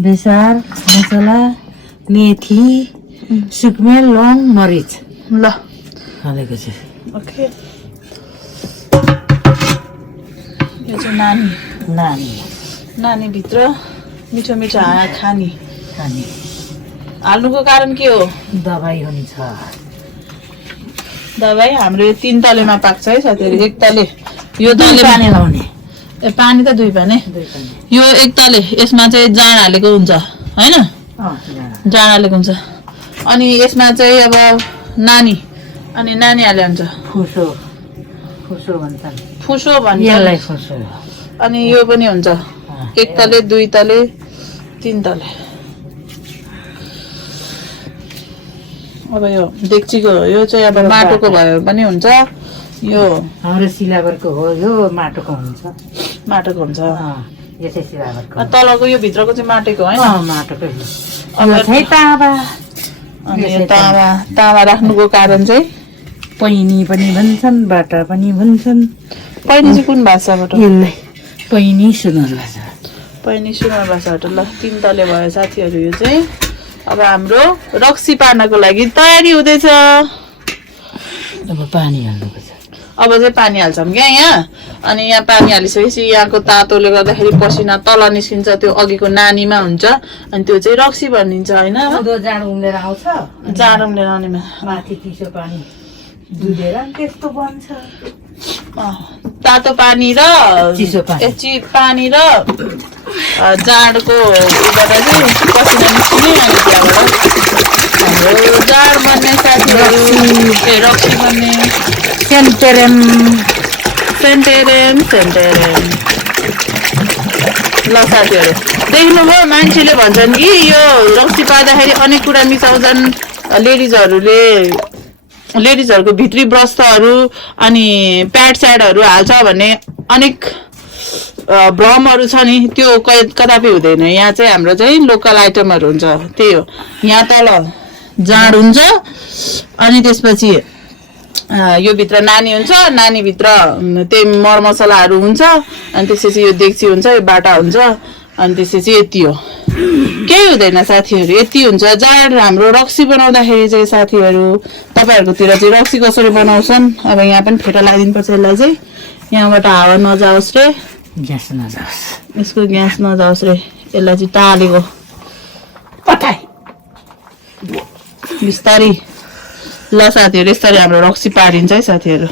बेसार मसला मेथी सुकमेल लौङ मरिच ल हालेको छु ओके यो चाहिँ नानी नानी भित्र मिठो मिठो खानी हाल्नुको कारण के हो दबाई हुन्छ दबाई हाम्रो यो 3 तलेमा पाक्छ है साथीहरु एक तले यो तले पानी लाउने ए पानी त 2 पानी यो एक तले यसमा चाहिँ जाँड हालेको हुन्छ हैन जाँड हालेको हुन्छ अनि यसमा चाहिँ अब नानी अनि नानी हाले हुन्छ फुसो भन्छन् फुसो भन्छ यसलाई फुसो अनि यो पनि हुन्छ एक तले 2 तले 3 तले अब यो डेक्चीको यो चाहिँ अब माटोको भयो पनि हुन्छ यो हाम्रो सिलाबरको हो यो माटोको हुन्छ यो चाहिँ सिलाबरको तलको यो भित्रको चाहिँ माटेको हैन माटोकै अब चाहिँ तावा अनि यो तावा राख्नुको कारण चाहिँ पैनी पनि भन्छन् बाटा पनि भन्छन् पैनी चाहिँ कुन भाषाबाट यसलाई पैनी सुनर भाषा पैनी सुनर भाषाबाट ल 3 तले भयो साथीहरु यो चाहिँ अब हाम्रो रक्सी पार्नको लागि तयारी हुँदैछ अब पानी हाल्नुपर्छ अब चाहिँ पानी हाल्छौँ क्या यहाँ अनि यहाँ पानी हालिसकेपछि यहाँको तातोले गर्दाखेरि पसिना तल निस्किन्छ त्यो अघिको नानीमा हुन्छ अनि त्यो चाहिँ रक्सी भनिन्छ हैन जाँड उम्लेर आउँछ जाँड उम्लेर आउनेमा माथि चिसो पानी दुधेर त्यस्तो बन्छ तातो पानी र चिसो पानी र जाँडको उबाट चाहिँ पसिना निस्किने अनि त्यहाँबाट हाम्रो जाँड बन्ने साथीहरु रक्सी बन्ने सेन्टेरेम ल साथीहरु देख्नुभयो मान्छेले भन्छन् कि यो रक्सी पार्दाखेरि अनेक कुरा मिसाउँछन् लेडिजहरुको भित्री वस्त्रहरु अनि प्याड स्याडहरु हाल्छ भन्ने अनेक भ्रमहरु छ नि त्यो कदापि हुँदैन यहाँ चाहिँ हाम्रो चाहिँ लोकल आइटमहरु हुन्छ त्यही हो यहाँ तल जाँड हुन्छ अनि त्यसपछि यो भित्र नानी हुन्छ नानी भित्र त्यही मरमसलाहरु हुन्छ अनि त्यसपछि यो डेक्ची हुन्छ यो बाटा हुन्छ अनि त्यसपछि यति हो केही हुँदैन साथीहरु यति हुन्छ जाँड हाम्रो रक्सी बनाउँदाखेरि चाहिँ साथीहरु तपाईहरुकोतिर चाहिँ रक्सी कसरी बनाउँछन् अब यहाँ पनि फेटा लगाइदिनु पर्छ यसलाई चाहिँ यहाँबाट हावा नजाओस् रे ग्यास नजाओस् यसको ग्यास नजाओस् रे यसलाई चाहिँ टालेको पठाइ बिस्तारै ल साथीहरु यसरी हाम्रो रक्सी पारिन्छ है साथीहरु